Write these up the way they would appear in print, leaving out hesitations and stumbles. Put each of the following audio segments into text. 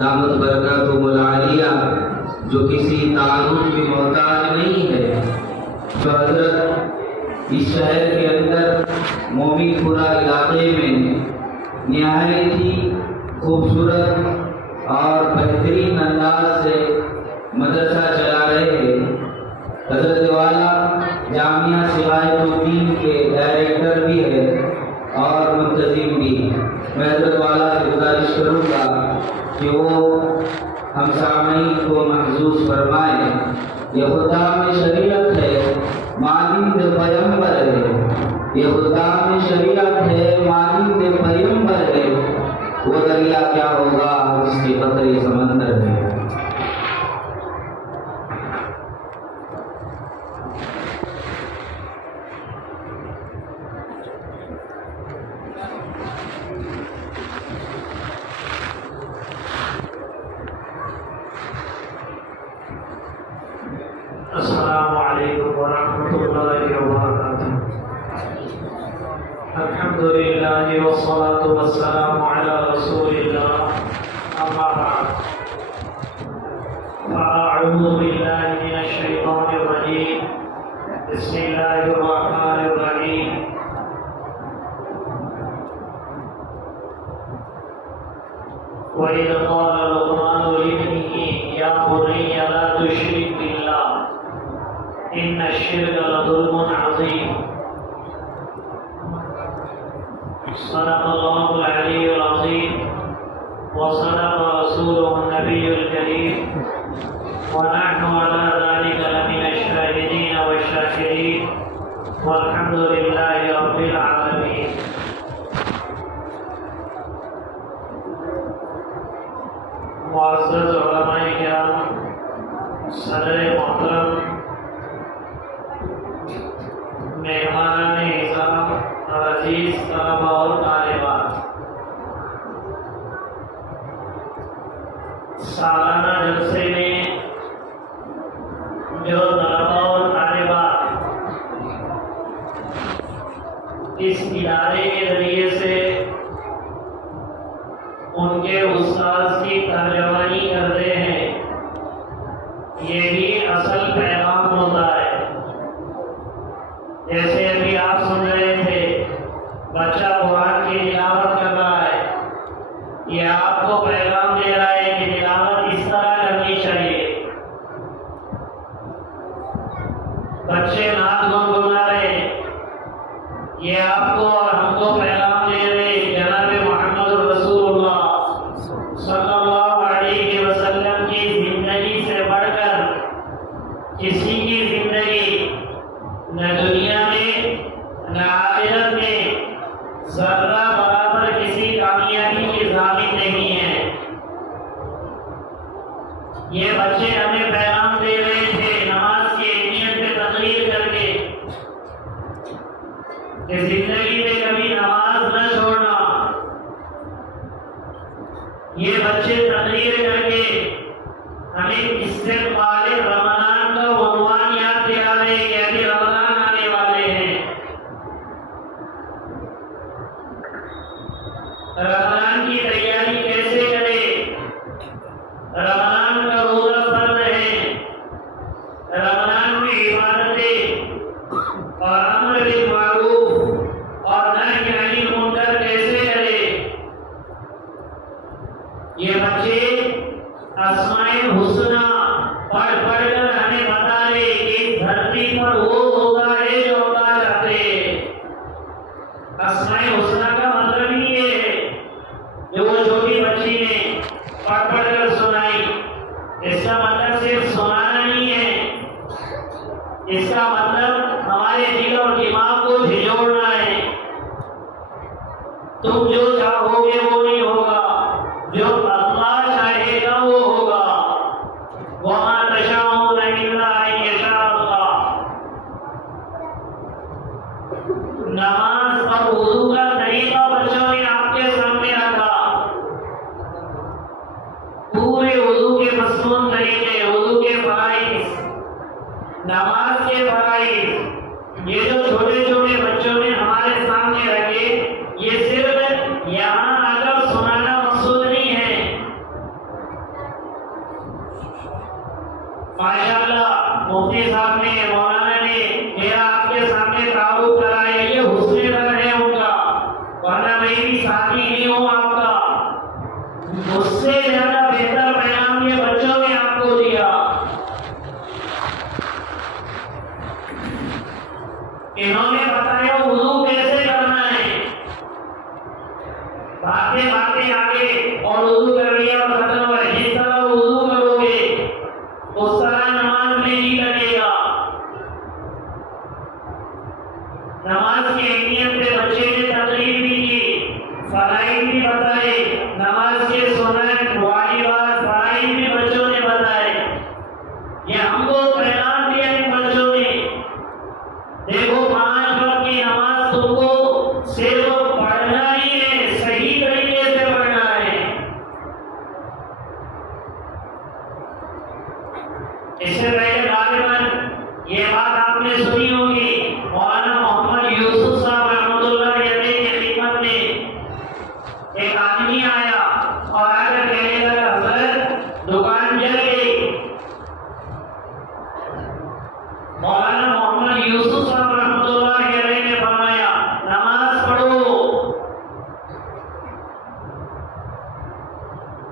दामद बरकातुहुल आलिया, जो किसी तारुफ की मोहताज नहीं है। तो हजरत इस शहर के अंदर मोमीनपुरा इलाके में निहायत ही खूबसूरत और बेहतरीन अंदाज से मदरसा चला रहे हैं। हजरत वाला जामिया सिवायतुद्दीन के डायरेक्टर भी है और मुंतजिम भी। मैं हजरत वाला से गुजारिश करूँगा कि वो हम सामईन को महसूस फरमाए। ये खुदा में शरीयत है, मानिंद पैगंबर है। ये खुदा में शरीयत है, मानिंद पैगंबर है। वो दरिया क्या होगा जिसके कतरे समंदर में। अस्सलामु अलैकुम वरहमतुल्लाहि वबरकातुहू। अल्हम्दुलिल्लाहि वस्सलातु वस्सलामु अला रसूलिल्लाह, अम्मा बअद। अऊज़ु बिल्लाहि मिनश शैतानिर रजीम। बिस्मिल्लाहिर रहमानिर रहीम। वइज़ क़ाल लुक़मानु लिब्निही या बुनय्या ला तुश्रिक बिल्लाह इन्न शिर्क लज़ुल्मुन अज़ीम। सदक़ल्लाहुल अलीयुल अज़ीम व सदक़ रसूलुहुन नबियुल करीम व नहनु अला ज़ालिका लमिनश शाहिदीन वश्शाकिरीन वल्हम्दुलिल्लाहि रब्बिल आलमीन। मुअज़्ज़ज़ उलमाए किराम, सदर मोहतरम, मेहमानान इज़्ज़त, अज़ीज़ तलबा और तालिबात, सालाना जलसे में जो तलबा और तालिबात इस इदारे के जरिए से उनके उस्ताद की तर्जमानी करते हैं, ये भी असल पैगाम होता है। जैसे अभी आप सुन रहे थे, बच्चा कुरान की तिलावत कर रहा है, ये आपको पैगाम दे रहा है कि तिलावत इस तरह करनी चाहिए। बच्चे नात गुनगुना रहे, ये आपको और हमको पैगाम दे रहे जनाब मोहम्मद रसूलुल्लाह सल्लल्लाहु अलैहि वसल्लम की जिंदगी से बढ़कर किसी की जिंदगी न दुनिया में न आखिरत में जर्रा बराबर किसी कामयाबी की ज़ामिन नहीं है। ये बच्चे हमें पैगाम दे रहे थे नमाज की अहमियत पे तकरीर करके कि जिंदगी में कभी नमाज न छोड़ना। ये बच्चे तकरीर करके हमें इस्तेक़बाल रमज़ान का उन्वान याद दिला रहे कि अभी रमज़ान आने वाले हैं। रमज़ान की तैयारी कैसे करें? रमज़ान का रोज़ा फर्ज़ है। रमज़ान में इबादतें और अम्र बिल मारूफ और नही अनिल मुनकर कैसे करें? ये बच्चे अस्माए हुस्ना पढ़ कर हमें बता रहे कि इस धरती पर वो होगा है जो अल्लाह चाहते हैं। अस्माए हुस्ना का मतलब ही ये है जो वो छोटी बच्ची ने पढ़ कर सुनाई। इसका मतलब सिर्फ सुनाना नहीं है, इसका मतलब हमारे दिल और दिमाग को झिझोड़ना है। तुम जो चाहोगे वो नहीं होगा, जो अल्लाह चाहेगा वो होगा। वमा तशाऊना इल्ला अन यशा अल्लाह। नमाज और वुज़ू का तरीका बच्चों ने आपके सामने रखा। पूरे वुज़ू के मसनून तरीके, वुज़ू के फराइज़, नमाज के फराइज़, ये जो छोटे छोटे बच्चों ने हमारे सामने रखे, ये सिर्फ यहाँ आकर सुनाना मकसूद नहीं है। माशाअल्लाह मुफ्ती साहब ने, मौलाना ने मेरा आपके सामने तारुफ कराया, ये हुस्न नज़र है उनका, वरना मैं भी साथी नहीं हूँ आपका। उससे ज्यादा बेहतर पैगाम ये बच्चों ने आपको दिया। इन्होंने बताया वुज़ू कैसे करना है, भागते भागते आगे और वुज़ू कर लिया और खत्म हुआ। जिस तरह वुज़ू करोगे उस तरह नमाज में नहीं लगेगा। नमाज की अहमियत पे बच्चे ने तकरीर भी की, फराइज़ भी बताए, नमाज के सुन्नत वाजिबात फराइज़ भी बच्चों ने बताए। ये हमको पैगाम दिया इन बच्चों ने, देखो 5 वक्त की नमाज तुमको सिर्फ पढ़ना ही है, सही तरीके से पढ़ना है। इससे पहले गालिबन ये बात आपने सुनी होगी, मौलाना मोहम्मद यूसुफ साहब रहमतुल्लाह अलैह की खिदमत में एक आदमी आया और आकर कहने लगा, हज़रत दुकान जल गई। मौलाना मोहम्मद यूसुफ साहब रहमतुल्लाह अलैह ने फरमाया, नमाज पढ़ो।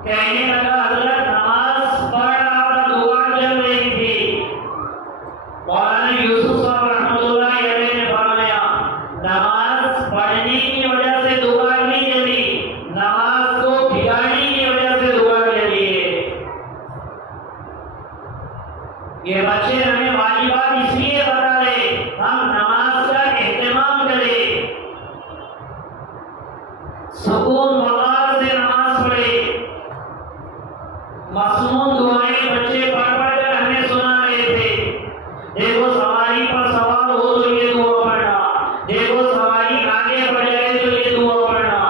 कहने लगा, हज़रत नमाज पढ़ रहा था, दुकान जल रही थी। मौलाना यूसुफ साहब रहमतुल्लाह अलैह ने फरमाया, नमाज पढ़ने की वजह से दुकान नहीं जली, नमाज को बिगाड़ने की वजह से दुकान जली है। ये बच्चे हमें वाजिबात इसलिए बता रहे हम नमाज का एहतमाम करें, सुकून वक़ार से नमाज पढ़े। मासूम दुआएं बच्चे पढ़ पढ़ कर हमें सुना रहे थे। देखो सवारी पर सवार हो तो ये दुआ पढ़ना, देखो सवारी आगे बढ़ जाए तो ये दुआ पढ़ना।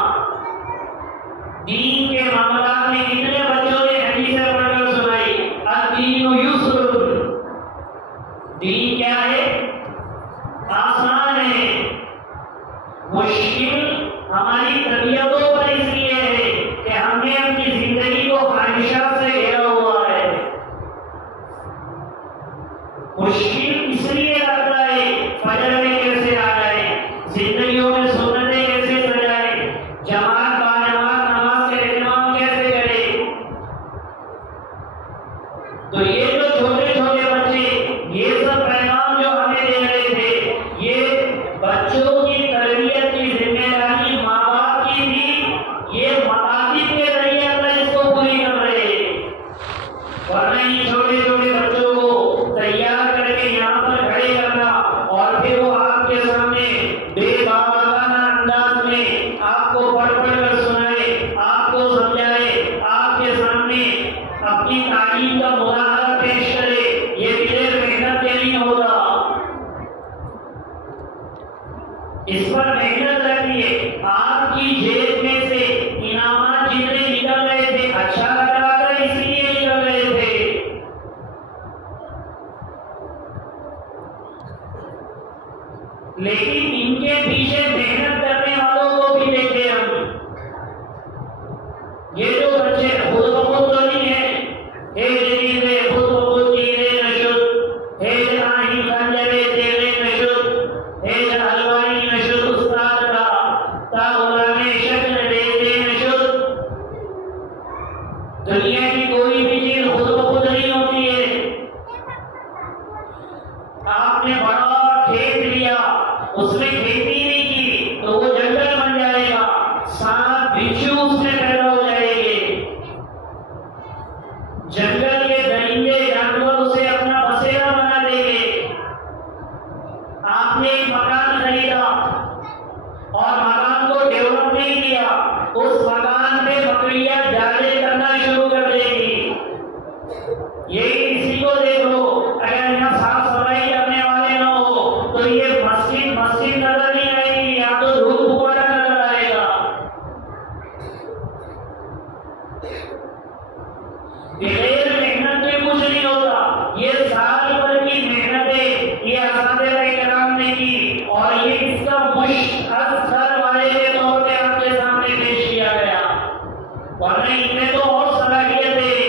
दीन के मामलात में कितने बच्चों ने हदीसें पढ़कर सुनाई, अद-दीनु युस्र, दीन क्या है, आसान है। मुश्किल हमारी तबीयतों पर इसलिए है कि हमने अपनी जिंदगी को ख्वाहिशात से घेरा हुआ है। मुश्किल इसलिए लगता है फजर में कैसे आ जाए, जिंदगियों में सुन्नतें कैसे सजाए, जमात बाजमात नमाज का एहतमाम कैसे करें। तो ये जो छोटे छोटे बच्चे ये सब पैगाम जो हमें दे रहे थे, ये बच्चों की तरबियत की जिम्मेदारी माँ बाप की थी। ये मतालिब के जरिए अल्लाह इसको पूरी कर रहे हैं, वरना इन छोटे छोटे बच्चों को तैयार करके यहाँ पर खड़े करना और फिर वो आपके सामने बेबाकाना अंदाज में आपको पढ़ पढ़ कर सुनाए, आपको समझाए, आपके सामने अपनी तालीम का मुजाहरा पेश करे, ये बिगैर मेहनत के नहीं होगा। इस पर मेहनत लगती है। आपकी जेब में से इनामात जितने निकल रहे थे, अच्छा लग रहा था इसलिए निकल रहे थे। लेकिन इनके पीछे मेहनत करने वालों को भी देखे हम। ये जो बच्चे खुद ब खुद तो नहीं है, हे जरीबे खुद ब खुद चीरे नशुद, हे जहाही खंजरे तेरे नशुद, हे हलवाई नशुद उस्ताद का ता गुलामे शक्ल दे दे नशुद। दुनिया की कोई भी चीज खुद ब खुद नहीं होती है। आपने बड़ा खेत लिया, उसमें खेती नहीं की तो वो जंगल बन जाएगा, सांप बिच्छू उसमें पैदा हो जाएंगे। जंगल के दरिंदे जानवर उसे अपना बसेरा बना देंगे। आपने एक मकान खरीदा और मकान को डेवलप नहीं किया, उस मकान पे बकरियां जाले करना शुरू कर देगी। ये किसी को देख लो, अगर यहाँ साफ सफाई करने वाले ना हो तो ये मस्जिद मस्जिद नजर नहीं आएगी, या तो धूल धुआं नजर आएगा। बगैर मेहनत में कुछ नहीं होता। ये साल भर की मेहनतें ये असातिज़ा किराम ने की और ये इसका मुश्तहर वाले के तौर पे आपके सामने पेश किया गया, वरना इनमें तो और सलाहियत है।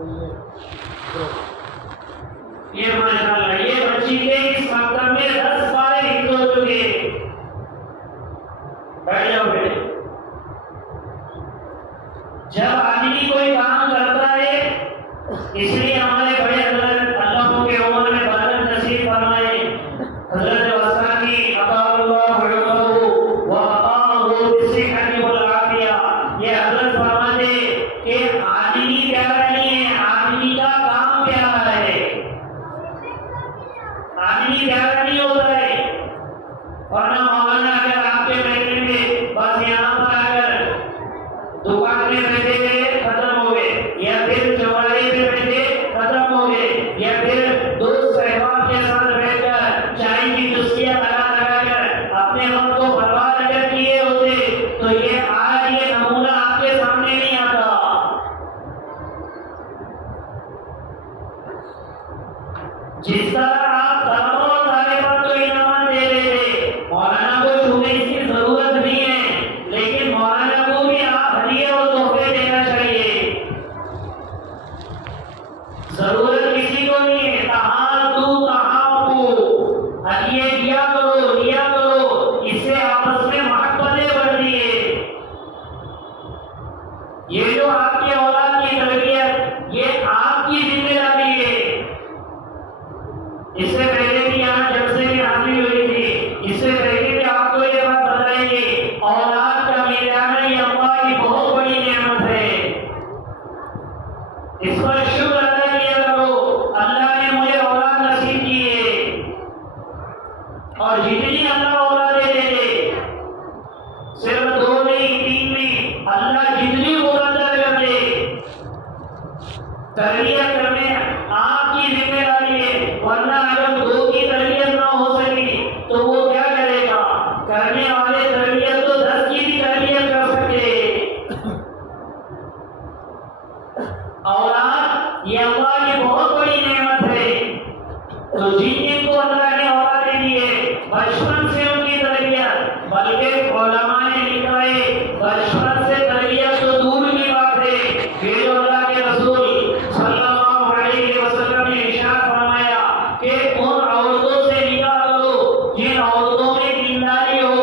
ये माशाल्लाह, ये बच्ची के इस मकतब में 10 बार हिफ्ज़ हो चुके। बैठ जाओ बेटे। जब आदमी कोई काम करता है, इसलिए हमारे बड़े हजरत अल्लाह के उम्र में बरकत नसीब फरमाए, हजरत वसानी अताअल्लाहु व अताअहु बिस्सिहति वल आफिया, ये हजरत फरमाते कि आदमी प्यारा नहीं है, आदमी का काम प्यारा है। आदमी प्यारा नहीं होता है, वरना मौलाना अगर आपके बैठने में बस यहाँ पर आकर दुकान में बैठे गए खत्म हो गए, या फिर चौराहे पे बैठे खत्म हो गए, या फिर दोस्त सहबाब के साथ बैठकर चाय की चुस्कियां लगा कर अपने वक्त को बर्बाद अगर किए होते तो ये आज ये नमूना आपके सामने नहीं आता। जिस तरह आप धर्म और धारे पर तो इनाम दे रहे थे, मौलाना को छूने की जरूरत नहीं है, लेकिन मौलाना को भी आप हदिया और तोहफे देना चाहिए। जरूरत किसी को नहीं है, हदिये दिया करो, इससे आपस में मोहब्बतें बढ़ती है। ये जो आपकी औलाद की तरबियत, ये आपकी जिम्मेदारी है। इससे पहले भी यहाँ जब से भी हाजिर हुई थी, इससे पहले भी आपको ये बात बताएंगे, औलाद का मिलाना ये अल्लाह की बहुत बड़ी नेमत है। इस पर शुक्र अदा किया करो, अल्लाह ने मुझे औलाद नसीब की है, और जितनी अल्लाह औलादें दे दे, सिर्फ 2 नहीं 3 नहीं, अल्लाह जितनी मुकद्दर कर दे, तरबियत करने आपकी जिम्मेदारी है। वरना अगर 2 की तरबियत ना हो सकी तो वो क्या करेगा? करने वाले तरबियत तो 10 की भी तरबियत कर सकते। औलाद ये अल्लाह की बहुत बड़ी नेमत है। तो जिनको अल्लाह ने औलादें दी है, बचपन से उनकी तरबियत, बल्कि उलमा ने लिखा है बचपन से तरबियत तो दूर की बात है, फिर अल्लाह के रसूल सल्लल्लाहु अलैहि वसल्लम ने इरशाद फरमाया कि उन औरतों से निकाह करो जिन औरतों में दीनदारी हो,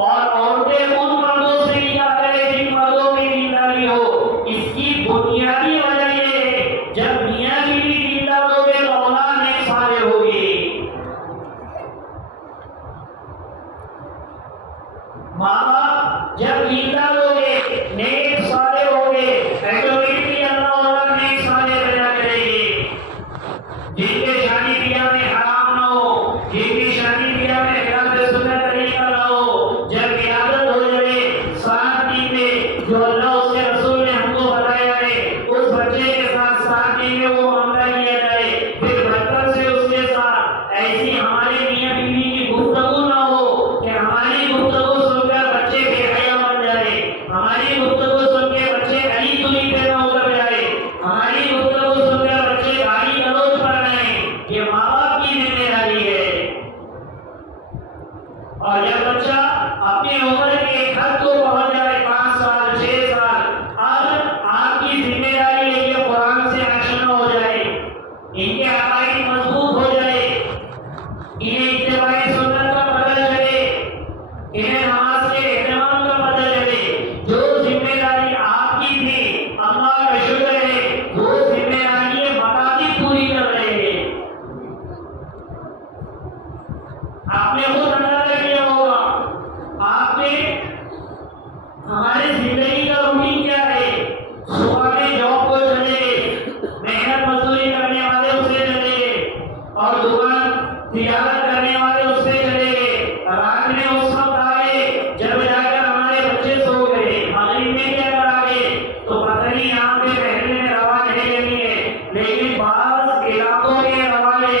और औरतें उन मर्दों से निकाह करें जिन मर्दों में दीनदारी हो। इसकी बुनियादी वजह ये है, जब मियाँ बीवी दीनदार होंगे तो औलाद नेक साले होगी। माँ बाप जब दीनदार होंगे, नेक साले होंगे, ऑटोमेटिकली अल्लाह औलाद नेक साले पैदा करेगी। जिनके शादी ब्याह में हराम ना हो, जिनकी शादी ब्याह में खिलाफ सुन्नत तरीका ना हो, जब विलादत हो जाए 7 दिन में, जो अल्लाह उसके रसूल ने हमको बताया है, उस बच्चे के साथ 7 दिन में वो मामला किया जाए, फिर बचपन से उसके साथ ऐसी हमारे मियाँ बीवी की गुफ्तगू ना हो कि हमारी गुफ्तगू सुनकर बच्चे बेहया बन जाए, हमारी गुफ्तगू सुन के बच्चे अली तुली पे ना उतर जाए, हमारी गुफ्तगू सुनकर बच्चे गाली गलौज पर आए। ये माँ बाप की जिम्मेदारी है। और जब बच्चा अपनी उम्र के एक हद को पहुंच जाए, 5 साल 6 साल, अब आपकी जिम्मेदारी है कि कुरान से आशना हो जाए, इनके अकाईद मजबूत हो जाए, इन्हें इत्तिबाए सुन्नत का पता चले, इन्हें नमाज के एहतमाम का पता चले। जो जिम्मेदारी आपकी थी, अल्लाह का शुक्र है, वो जिम्मेदारी बराती पूरी कर रहे हैं। आपने खुद अंदाजा किया होगा, आपने हमारे जिंदगी का रूटीन क्या है? सुबह में जॉब को चले गए, मेहनत मजदूरी करने वाले उससे चले गए, और दुकान तिजारत करने वाले उससे चले गए, रात में उस वक्त आए जब जाकर हमारे बच्चे सो गए, मगरिब में क्या करा गए तो पता नहीं यहाँ पे पहले में रवा नहीं लगी है, लेकिन बाज़ इलाकों के रवाजे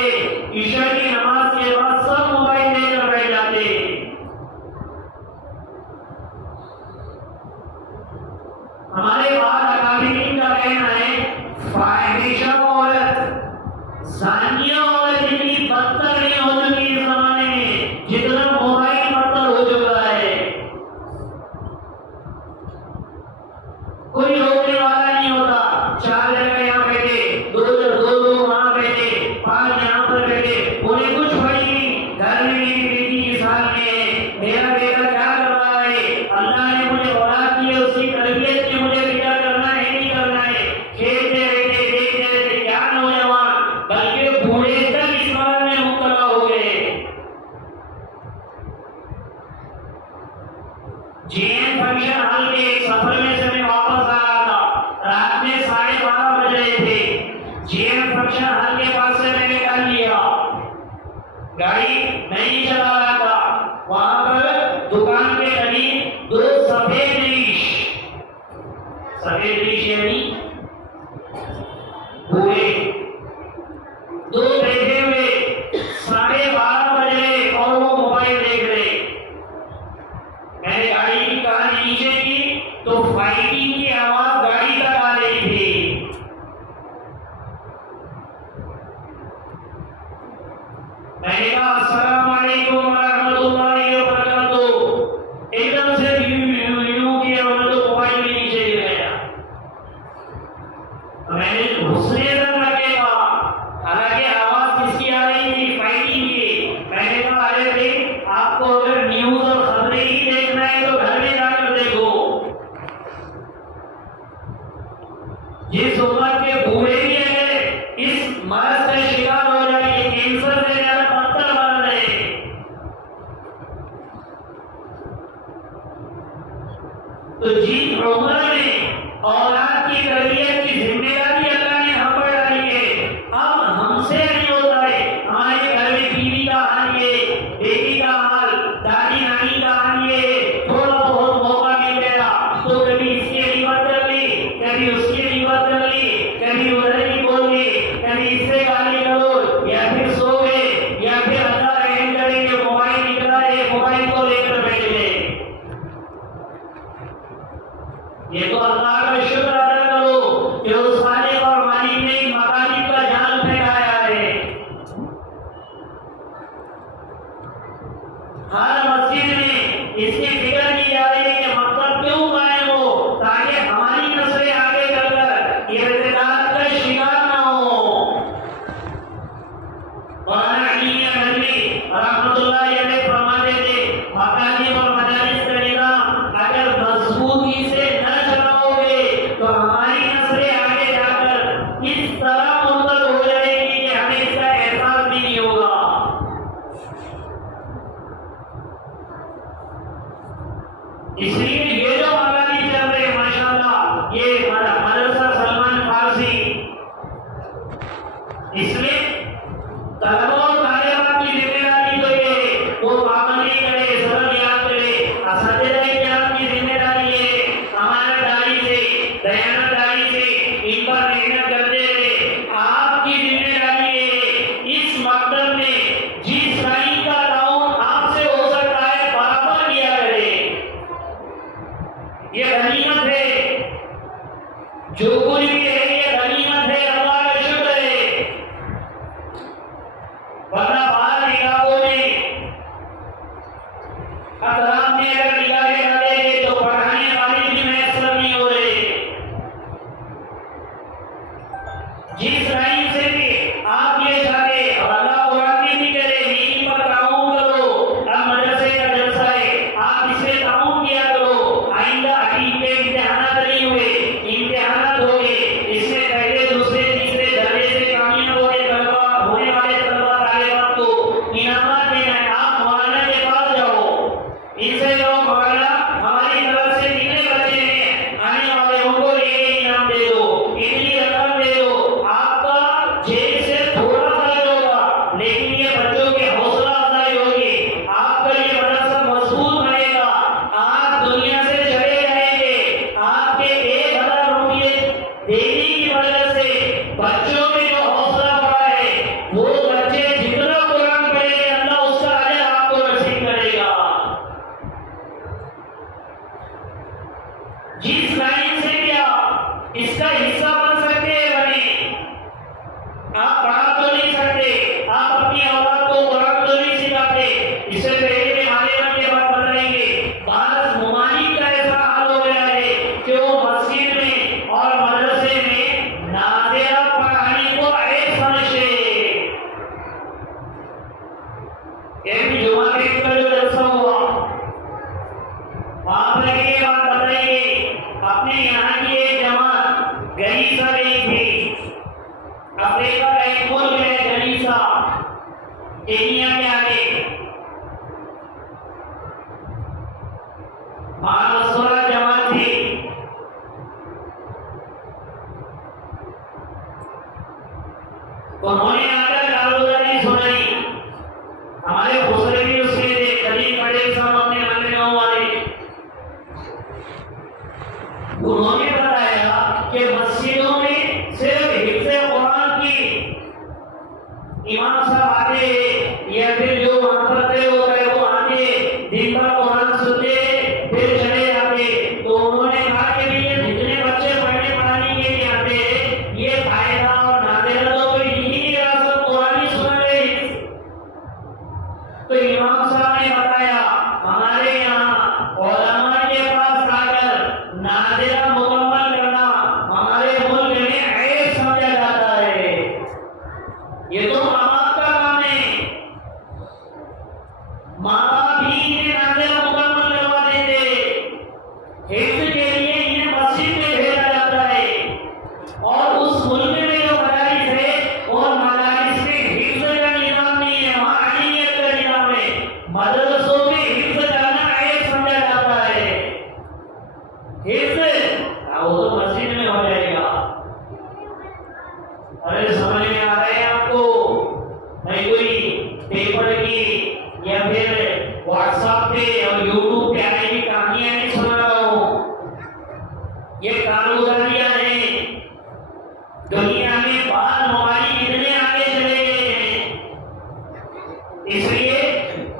ईशा की नमाज के बाद सब मोबाइल लेकर बैठ जाते। हमारे बाद अकाबिरीन का कहना है, फाहिशा औरत, जानिया औरत इतनी बदतर नहीं हो चुकी इस जमाने में जितना मोबाइल बदतर हो चुका है। कोई रोकने वाला नहीं होता। 4 जगह यहाँ बैठे, जीएम फंक्शन हॉल के पास से मैंने कर लिया, गाड़ी नहीं चला रहा था। वहां पर दुकान के करीब दो सफेद रीश यानी पूरे दो बैठे हुए 12:30 बजे और वो मोबाइल देख रहे। मैंने गाड़ी की कान नीचे की तो फाइटिंग की आवाज गाड़ी तक आ रही थी। मैंने कहा अस्सलाम वालेकुम रहमतुल्लाहि व बरकातुहू। एकदम से यूं किया और तो मोबाइल भी नीचे गिर गया। मैंने घुसने तक लगेगा, हालांकि आवाज किसकी आ रही थी? फाइटिंग की। मैंने कहा अरे भाई, आपको अगर न्यूज और खबरें ही देखना है तो घर में जाकर देखो। जिस उम्र के बूढ़े भी अगर इस मर्ज का शिकार हो जाए, कैंसर से ज्यादा पत्थर बन रहे। तो जिस उम्र में औलाद की तरबियत की जिम्मेदारी अल्लाह ने हम पर डाली है, अब हमसे नहीं होता है। हमारे घर में बीवी का हाल ये, बेटी का हाल, दादी नानी का हाल ये, थोड़ा बहुत मौका मिल गया तो कभी इसके रिवाज कर ली, कभी उसके रिवाज कर ली, कभी उधर ही बोल ली, कभी इससे गाली करो, या फिर सो गए, या फिर अल्लाह रहम करेंगे मोबाइल निकला है, मोबाइल को लेकर बैठ गए। ये तो अल्लाह का शुक्र अदा करो कि उस मालिक और मालिक ने मकानी का जाल फैलाया है। हर मस्जिद में इसकी फिक्र की जा रही है कि मतलब क्यों कायम हो, ताकि हमारी नस्लें आगे चलकर इर्तिदाद का शिकार न हो। मौलाना अली नदवी रहमतुल्लाह अलैह फरमाते थे, मकानी और मदारिस का निजाम अगर मजबूती से न चलाओगे तो हमारी नस्लें आगे जाकर इस तरह मुर्तद हो जाएगी कि हमें इसका एहसास भी नहीं होगा। इसलिए ये जो मकानी चल रहे हैं माशाअल्लाह, ये मदरसा सलमान फारसी, इसमें तलबा और तालिबात की जिम्मेदारी तो ये वो पाबंदी करे, सबक याद करे। असतिज़ाए किराम की जिम्मेदारी है हमारा दाई से, दयानतदारी से इन पर मेहनत करते रहे। आपकी जिम्मेदारी है इस मकसद में जिस लाइन का ताउन आपसे हो सकता है बराबर किया करे। ये गनीमत है, जो कुछ भी है ये गनीमत है, अल्लाह का शुक्र है। वरना बाहर इलाकों में अतराम में अगर निगाहें डालेंगे तो पढ़ाने वाले भी मैसर नहीं हो रहे। जिस लाइन से भी आप ये चाहते और अल्लाह कुरान में भी कह रहे नीति पर ताउन करो। अब मदरसे का जलसा है, आप इसमें ताउन किया करो। आइंदा अकीब पे इम्तिहानात नहीं हुए, इम्तिहानात हो गए, इसमें पहले दूसरे तीसरे दर्जे से कामयाब होने वाले तलबा तालिबात को इनामात देना है। आप मौलाना के पास जाओ, इनसे कहो मौलाना हमारी तरफ से कितने बच्चे हैं आने वाले, उनको लेके इनाम दे दो, इतनी रकम दे दो। आपका जेब से थोड़ा खर्च होगा, लेकिन ये बच्चों की हौसला अफजाई होगी, आपका ये मदरसा मजबूत बनेगा, आप दुनिया से चले जाएंगे। आपके 1000 रुपये देने की वजह से बच्चों में जो हौसला बढ़ा है, वो बच्चे जितना कुरान पढ़ेंगे अल्लाह उसका अजर आपको नसीब करेगा। जिस लाइन से भी आप इसका हिस्सा बन सकते हैं बने। आप पढ़ा तो नहीं सकते, आप अपनी औलाद को कुरान तो नहीं सिखाते। इससे पहले के मालिक के बात बताएंगे, भारत मुमालिक का ऐसा हाल हो गया है कि वो मस्जिद में और मदरसे में नाज़िरा पढ़ाने को ऐप समझते। एक जुमा के का जो जलसा हुआ, वहां पर ये बात बताइए, अपने यहाँ की एक जमात गनीसा गई थी। अफ्रीका का एक मुल्क है गनीसा, केनिया के आगे। वहां 16 जमात थी। 16 उन्होंने आकर कारगुजारी सुनाई। हमारे खुसरे भी उसके थे, करीब बड़े सब अपने मंदिरों वाले। उन्होंने बताया कि मस्जिदों में सिर्फ हिफ्ज़ कुरान की इमाम साहब आते या फिर जो वहां पढ़ते हो गए वो आते दिन भर कुरान सुनते फिर चले जाते। तो उन्होंने कहा कि ये जितने बच्चे पढ़ने पढ़ाने के लिए आते ये फायदा और नादिरा तो कोई दिख ही नहीं रहा, सब कुरान ही सुन रहे हैं। तो इमाम साहब ने बताया हमारे यहाँ उलमा के पास आकर नादिरा मुकम्मल करना हमारे मुल्क में ऐब समझा जाता है। ये तो माँ बाप का काम है, माँ बाप ही इन्हें नादिरा मुकम्मल करवा देते, हिफ्ज़ के लिए इन्हें मस्जिद में भेजा जाता है। और उस मुल्क में जो मदारिस है और मदारिस में हिफ्ज़ का निज़ाम नहीं है, वहाँ अनियत का निज़ाम है। मदरसों में हिफ्ज़ करना ऐब समझा जाता है। हिफ्ज़ वो तो मस्जिद में हो जाएगा। अरे समझ में आ रहा है आपको? मैं कोई पेपर की या फिर व्हाट्सएप पे और यूट्यूब पे आई हुई कहानियां नहीं सुना रहा हूँ। ये कारगुजारियां हैं। दुनिया में बाल मोबाइल इतने आगे चले गए हैं, इसलिए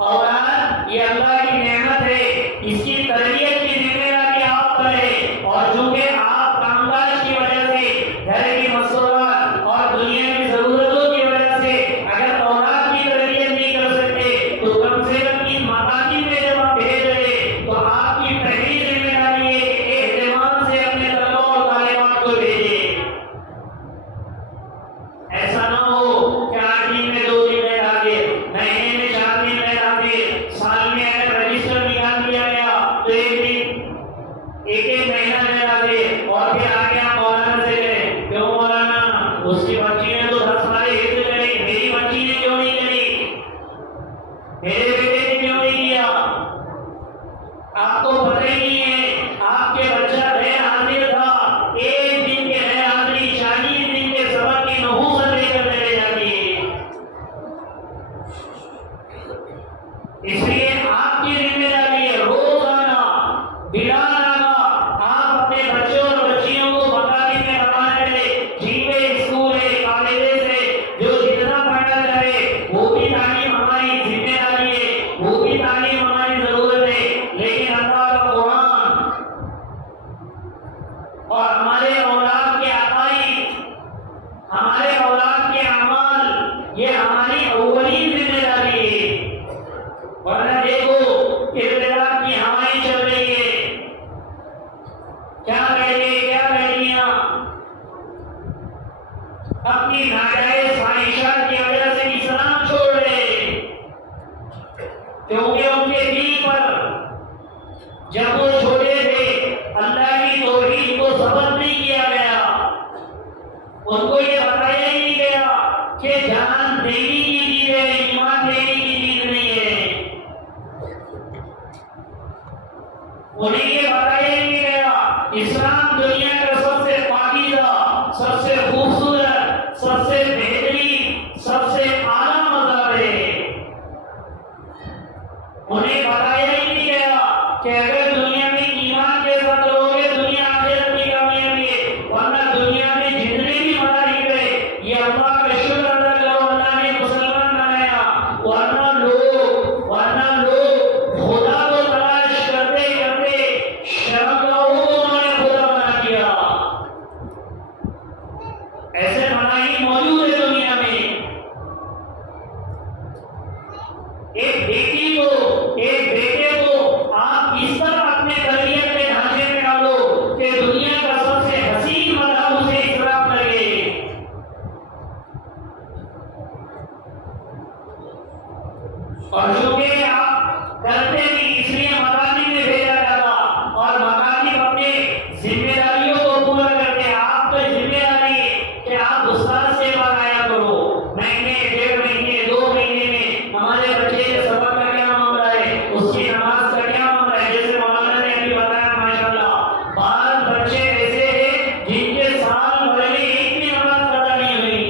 औलाद ये अल्लाह की नेमत है, इसकी तरबियत की जिम्मेदारी आप पर है। और चूंकि आप कामकाज की वजह से, घर की मसरूफियत और दुनिया की जरूरतों की वजह से अगर औलाद की तरबियत नहीं कर सकते तो कम से कम इन मकातिब में जब आप भेज रहे तो आपकी पहली जिम्मेदारी है कि एहतमाम से अपने तलबा और तालिबात को भेजें। ऐसा ना हो कि 8 दिन में 2 दिन लगा के, महीने में 4 दिन लगा के, साल में अगर रजिस्टर निकाल दिया गया तो 1 दिन, एक महीना लगा दे और फिर आगे आप मौलाना से करें क्यों मौलाना उसकी बच्ची ने तो 10 साल हिफ्ज़ करी, मेरी बच्ची ने क्यों नहीं करी, मेरे बेटे ने क्यों नहीं किया? आपको पता ही नहीं है आपके बच्चा गैर हाजिर था, 1 दिन के गैर हाजिरी 40 दिन के सबक की नहूसत लेकर चले जाती है। इसलिए आपकी जिम्मेदारी है रोजाना बिला लगा आप अपने बच्चों और बच्चियों को मकातिब में रवाना करें। ठीक स्कूल है, कॉलेज से जो जितना पढ़ना चाहे वो भी तालीम हमारी जिम्मेदारी है, वो भी तालीम हमारी जरूरत है। लेकिन अल्लाह का कुरान और हमारे औलाद के अकाईद, हमारे औलाद के अमाल ये हमारी अव्वलीन जिम्मेदारी है। वरना देखो इर्तिदाद की हवाएं चल रही है, क्या कहेंगे क्या कहेंगियां अपनी नाजायज ख्वाहिशात की वजह से इस्लाम छोड़ रहे हैं, क्योंकि उनके दिल पर जब वो छोटे थे अल्लाह की तौहीद को सबक नहीं किया गया, उनको ये बताया ही नहीं गया कि जान देने की चीज है, ईमान देने की चीज नहीं है। उन्हें ये बताया ही नहीं गया इस्लाम दुनिया का सबसे पाकीज़ा, सबसे खूबसूरत, सबसे बेहतरीन, सबसे आला मज़हब है। उन्हें बताया ही नहीं गया कि अगर दुनिया में ईमान के साथ रहोगे दुनिया आखिरत की कामयाबी है, वरना दुनिया में जितने भी मदारिक है ये अल्लाह का शुक्र अदा करो अल्लाह ने मुसलमान बनाया। वरना लोग खुदा को तलाश करते करते शर्मगाहों को उन्होंने खुदा बना दिया। ऐसे मनाही मौजूद है दुनिया में। एक बेटे को आप इस तरह अपने तरबियत के ढांचे में डालो कि दुनिया का सबसे हसीन मज़हब उसे इस्लाम लगे। और चूंकि आप करते भी इसलिए मकातिब में भेजा जाता और मकातिब अपने जिम्मेदारियों को पूरा करते। आप तो जिम्मेदारी है कि आप उस्ताद से बताया करो, महीने 1.5 महीने 2 महीने में हमारे बच्चे के सबक का क्या मामला है, उसकी नमाज का क्या मामला है। जैसे मौलाना ने अभी बताया माशाल्लाह बाल बच्चे ऐसे हैं जिनके साल भर में एक भी नमाज अदा नहीं हुई।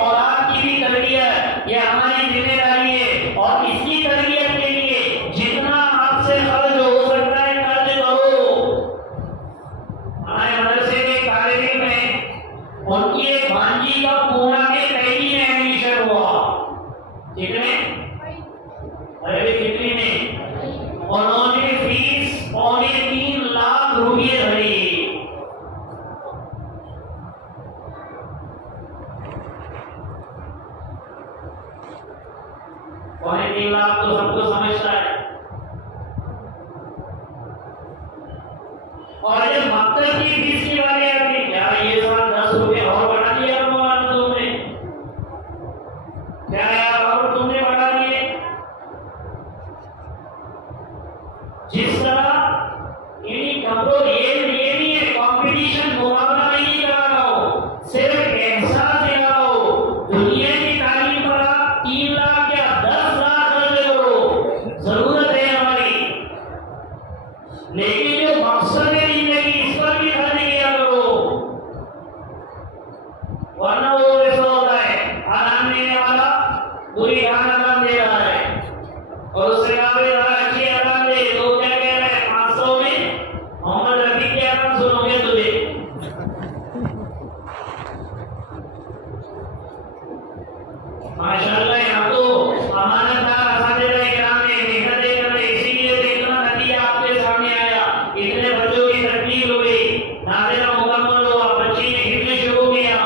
औलाद की भी तरबियत ये हमारी जिम्मेदारी है और इसकी तरबियत के लिए जितना आपसे खर्च हो सकता है खर्च करो। हमारे मदरसे के कॉलेज में उनकी एक भांजी का पूना के पहली में एडमिशन हुआ। कितने? अरे कितनी में? उन्होंने फीस 3.25 लाख रुपये भरी। पौने 3 लाख तो सबको समझता है। और ये मकतब की फीस की बात आती है क्या ये साल 10 रुपये और बढ़ा दिया मौलाना तुमने? क्या यार और तुमने बढ़ा दिए? जिस तरह इन्हीं कमरों ये नहीं है कंपटीशन मुकाबला नहीं करा रहा हो, सिर्फ एहसास दिला रहा हो। दुनिया की तालीम पर आप 3 लाख या 10 लाख खर्च करो, जरूरत है हमारी, लेकिन जो मकसद है जिंदगी इस पर भी खर्च किया करो, वरना वो ऐसा होता है आराम देने वाला पूरी रात आराम दे रहा है और उससे कहा अच्छी आराम दे तो क्या कह रहा है 500 में मोहम्मद रफी की आराम सुनोगे तुझे। माशाअल्लाह यहाँ तो अमानतदार असातिज़ा इकराम ने मेहनत कर रहे, इसीलिए तो इतना नतीजा आपके सामने आया। इतने बच्चों की तकलीफ हुई, नाज़िरा मुकम्मल हुआ, बच्ची ने हिफ्ज़ शुरू किया।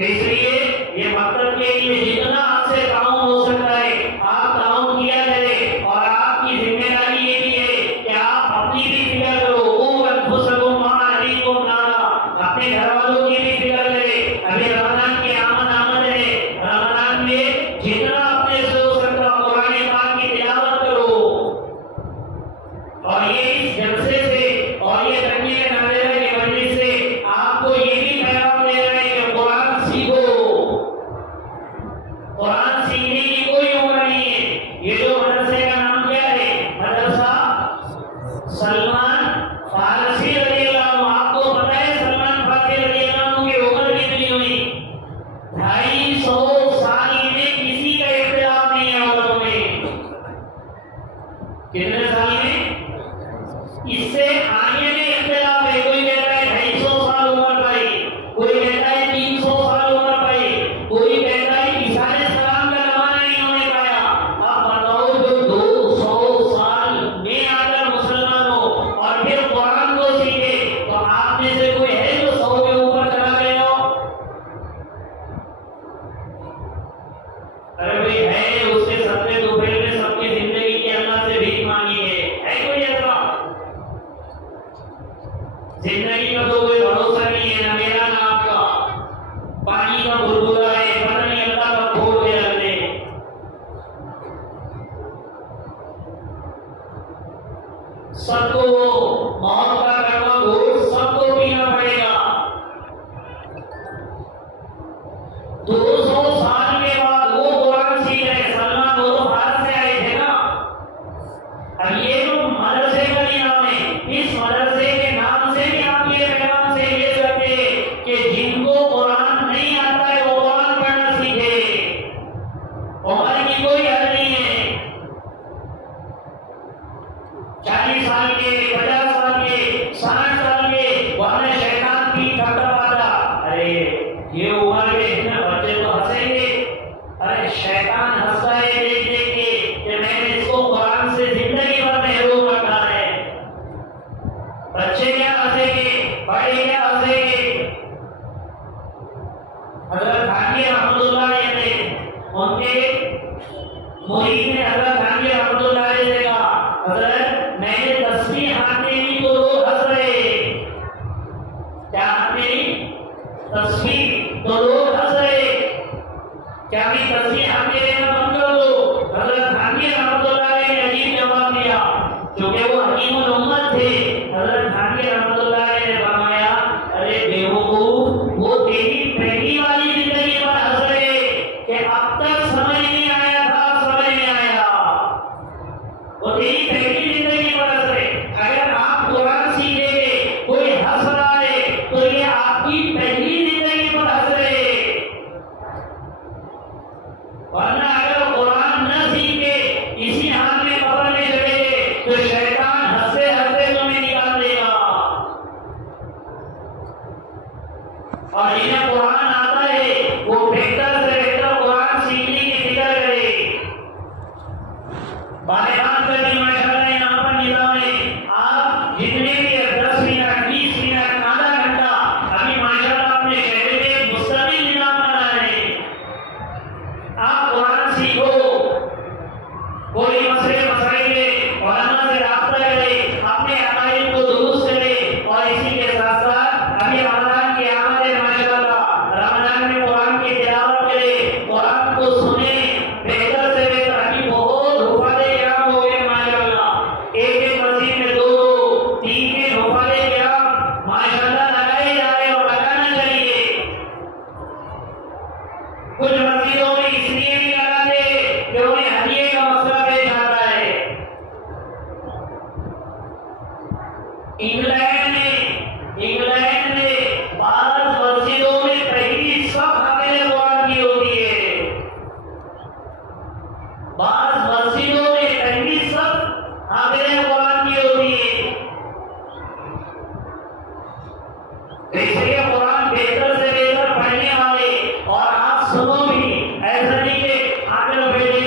इसलिए ये मकसद के लिए जितना आपसे ताउन हो सकता है आप ताउन किया करें और आपकी जिम्मेदारी ये भी है कि आप अपनी भी फिक्र करो। अपने घर वालों की भी फिक्र करें। अभी रमजान की आमद है, रमजान में जितना अपने से हो सकता कुरान पाक की तिलावत करो और ये इस जलसे से और ये तकमील नाज़िरा की वजह से आपको ये भी पैगाम दे रहे हैं कि कुरान सीखो। कुरान सीखने की कोई उम्र नहीं है। ये जो मदरसे का नाम क्या है? मदरसा सलमान फारसी रज़ियल्लाहु अन्हु। आपको पता है सलमान फारसी रज़ियल्लाहु अन्हु की उम्र कितनी हुई? 250 साल में किसी का इख्तिलाफ नहीं है उम्र में। कितने साल में? इससे आगे में इख्तिलाफ है। कोई कहता है 250 साल उम्र पाई, कोई कहता है 300 साल उम्र पाई, कोई कहता है ईसा अलैहिस्सलाम का जमाना नहीं होने पाया। अब बताओ जो 200 साल में आकर मुसलमान हो और फिर कुरान को सीखे तो आप में से कोई है जो 100 के ऊपर चला गया हो? अरे भाई है, उसके सत्ते दोपहर में सबकी जिंदगी की अल्लाह से भीख मांगी है कोई ऐसा? जिंदगी का तो कोई भरोसा नहीं है, ना मेरा ना आपका। पानी का बुलबुला है, पता नहीं अल्लाह का खोल दे रहे। सबको मौत का कड़वा घूट सबको पीना पड़ेगा। 200 साल के बाद वो कुरान सीख रहे। सलमान वो तो भारत से आए थे ना। अब ये जो मदरसे का ही नाम है, इस मदरसे के नाम से भी आप ये पैगाम से ले सकते कि जिनको कुरान नहीं आता है वो कुरान पढ़ना सीखे। उम्र की कोई हद नहीं है। 40 साल के, 50 साल के, 60 साल के, वरना शैतान की ठट्ठा वाला। अरे ये उम्र में ना बच्चे तो हंसेंगे। अरे शैतान हंसता है देख देख के कि मैंने इसको कुरान से जिंदगी भर महरूम रखा है। बच्चे क्या हंसेंगे, बड़े क्या हंसेंगे। हज़रत थानवी रहमतुल्लाह अलैह ने उनके मुरीद ने हज़रत थानवी रहमतुल्लाह अलैह से कहा, हज़रत मैंने तस्बीह हाथ में ली तो लोग हंस रहे। क्या हाथ में ली? तस्बीह तो लोग हंस रहे। क्या भी तस्बीह हाथ में लेना बंद कर दो? हज़रत थानवी रहमतुल्लाह अलैह ने अजीब जवाब दिया, क्योंकि वो हकीमुल उम्मत थे। हज़रत थानवी रहमतुल्लाह अलैह ने फरमाया, अरे बेवकूफ, वो तेरी पहली वाली जिंदगी पर हंस रहे कि अब तक समझ नहीं आया था, समझ में आया। वो तेरी पहली जिंदगी पर हंस रहे। अगर आप कुरान सीखेंगे, कोई हंस रहा है तो ये आपकी पहली जिंदगी पर हंस रहे। वरना अगर कुरान न सीखे इसी हाथ में पकड़ने चले तो शैतान हंसते हंसते तुम्हें निकाल देगा। और जिन्हें कुरान आता है वो बेहतर से बेहतर कुरान सीखने की फिक्र करे। बात करनी माशाल्लाह यहाँ पर निजाम है। आप जितने भी 10 मिनट 20 मिनट आधा घंटा अभी माशाल्लाह अपने शहर में मुस्तकिल निजाम बना रहे हैं। आप कुरान सीखो, कोई मसले मसाइल उलमा से राब्ता करे, अपने अकाइद को दुरुस्त करे। और इसी के साथ साथ अभी रमजान की आमद है माशाल्लाह, रमजान में कुरान की तिलावत करे, कुरान को सुने। बेहतर से बेहतर अभी बहुत हुफाज़े किराम हो गए माशाल्लाह। एक मस्जिद में 2-2 3 हुफाज़े किराम माशाल्लाह लगाए जा रहे और लगाना चाहिए। कुछ मस्जिदों में इसलिए नहीं लगाते कि उन्हें हदिये का मसला पेश आता है। इंग्लैंड में बाज़ मस्जिदों में पहली सब हाफिज़े कुरान की होती है। बाज़ मस्जिदों में पहली सब हाफिज़े कुरान की होती है। इसलिए कुरान बेहतर से बेहतर पढ़ने वाले और आप सुनो भी, ऐसा नहीं कि आगे बैठे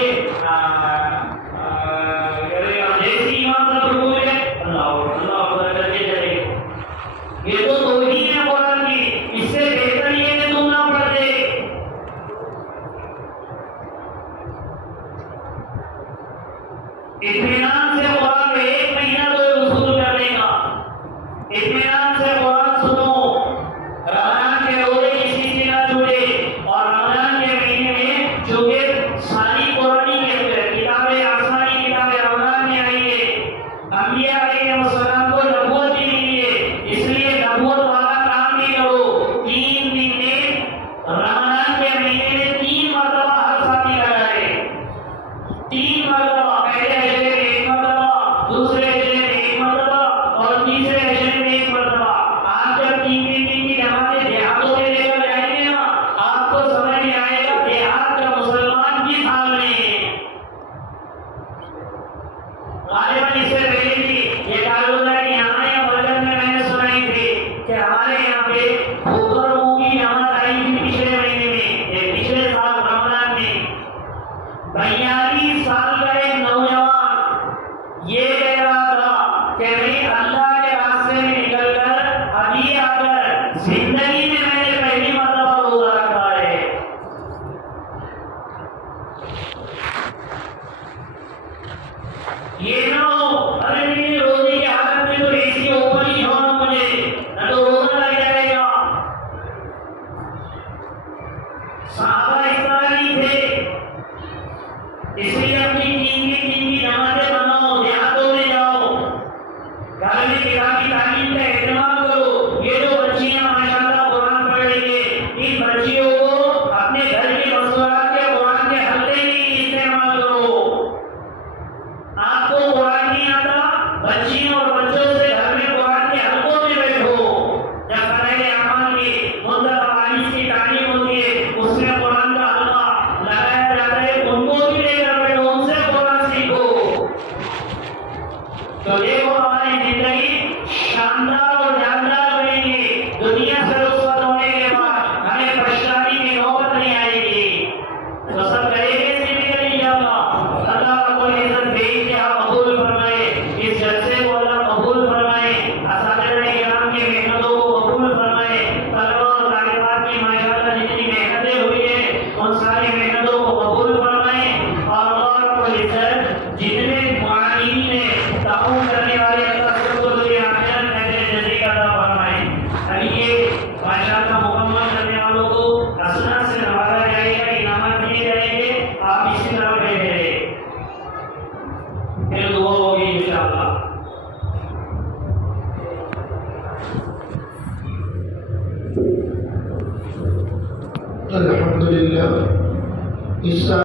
जैसी ईमान सब रुकू है अल्लाह करके चले। ये तो तौहीद है कुरान की, इससे बेहतर ये कि तुम ना पढ़ते। इत्मीनान से कुरान में 1 महीना तो वसूल करने का। इत्मीनान से कुरान सुनो। रमजान के रोजे किसी से ना जुड़े। और रमजान के महीने में चूंकि सारी कुरानी किताबें आसमानी किताबें रमजान में आई है, अंबिया अलैहिस्सलाम को नबूवत दी गई है, इसलिए नबूवत वाला काम भी करो। 3 दिन में रमजान के महीने में 3 मरतबा हर साथी लगाए। 3 मरतबा, पहले अशरे में 1 मरतबा, दूसरे अशरे में 1 मरतबा और तीसरे अशरे में 1 मरतबा। आप जब 3 दिन की नमाज़ें देहातों में लेकर जाएंगे ना, आपको समझ में आएगा देहात का मुसलमान किस हाल में है। गालिबन इससे पहले भी ये कालूला की यहाँ या बरगद में मैंने सुनाई थी कि हमारे यहाँ पे होकर मूंगी नमाज आई थी पिछले महीने में, पिछले साल रमजान में। 42 साल का एक नौजवान ये कह रहा था कि मैं अल्लाह के रास्ते में निकलकर अभी आकर जिंदगी में मैंने पहली मरतबा रोजा रखा है। ये ना हो अरे मेरी रोजे की हालत में तो ऐसी ऊपर ही होना मुझे, न तो रोजा लग जाएगा। साहबा इस तरह नहीं थे, इसलिए अपनी 3 की नमाज़ें बनाओ, देहातों में जाओ, घर में किताब की तालीम का एहतमाम करो। ये जो बच्चियां माशाल्लाह कुरान पढ़ रही है, इन बच्चियों को अपने घर के मसलात के कुरान के हल्के में इस्तेमाल करो। आपको कुरान नहीं आता, बच्चियों और बच्चों से घर में कुरान के हल्कों में बैठो। जब फरज़ अमाल की मुद्दा अवानीस की तालीम होती है, उसमें कुरान का हल्का लगाया जाता है, उनको भी लेकर बैठो, उनसे कुरान सीखो। तो देखो हमारी जिंदगी शानदार और जानदार बनेगी। दुनिया से रुखसत होने के बाद हमें पछताने की नौबत नहीं आएगी। तो सब करेंगे जिम्मेदारी इंशाअल्लाह। अल्लाह रब्बुल इज्जत भेज के आप कबूल फरमाए, इस जलसे को अल्लाह कबूल फरमाए, असातिज़ा किराम की मेहनतों को कबूल फरमाए। तलबा और तालिबात की माशाअल्लाह जितनी मेहनतें हुई है उन सारी मेहनतों को कबूल फरमाए। और अल्लाह रब्बुल इज्जत जितने मुआलिमीन ने ताउन करने वाले अल्लाह सबको दुनिया आखिरत में जज़ा अता फरमाए। अभी ये माशाअल्लाह मुकम्मल करने वालों को हसनात से नवाजा जाएगा, इनामत दिए जाएंगे। आप इसी तरह बैठे रहे, फिर दुआ होगी इंशाअल्लाह। अल्हम्दुलिल्लाह। इस साल